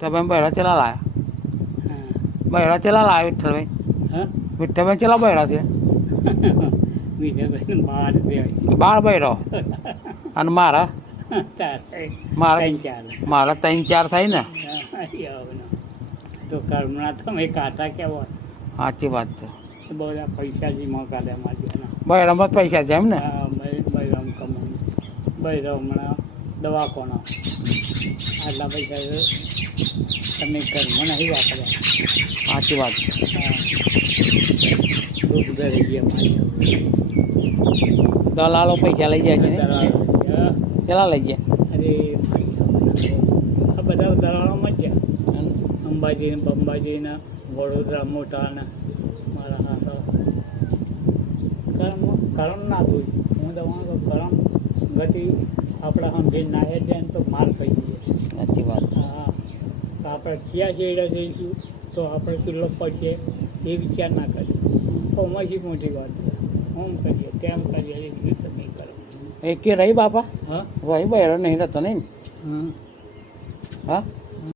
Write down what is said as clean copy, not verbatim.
તમે બૈરા ચેલા લાયા બૈરા ચેલા લાયા વિઠ્ઠલભાઈ હા વિઠ્ઠલભાઈ ચેલા બૈરા છે વિઠ્ઠલભાઈ 12 12 બૈરો અને મારા મારા 3-4 મારા 3-4 થાય ને તો કર્મના તમે કાંટા કેવો સાચી વાત છે બધા પૈસા જ માં કાઢ્યા મારી બૈરામાં જ પૈસા છે એમ ને બૈરામ કમાવું બૈરામ હમણાં દવાખાના આટલા પૈસા તમે કર્મ નહીં વાપર્યા સાચી વાત છે દુઃખ રહી ગયા દલાલો પૈસા લઈ જાય છે ને કેટલા લઈ ગયા અરે આ બધા દલાલોમાં જ ગયા અંબાજી બંબાજીના વડોદરા મોટાના મારા હાથ કરમ ના થયું હું તમારો કરમ ગતિ આપણા સમજી નાહે જાય ને તો માર ખાઈ જઈએ સાચી વાત હા તો આપણે ક્યાં ચેડા જઈશું તો આપણે ચૂલ્લો પડશે એ વિચાર ના કરીએ ઓમાંથી મોટી વાત છે ઓમ કરીએ તેમ કરીએ એ રીતે નહીં કરો એ કે રહી બાપા હા ભાઈ બૈરો નહીં રહેતો નહીં હા હા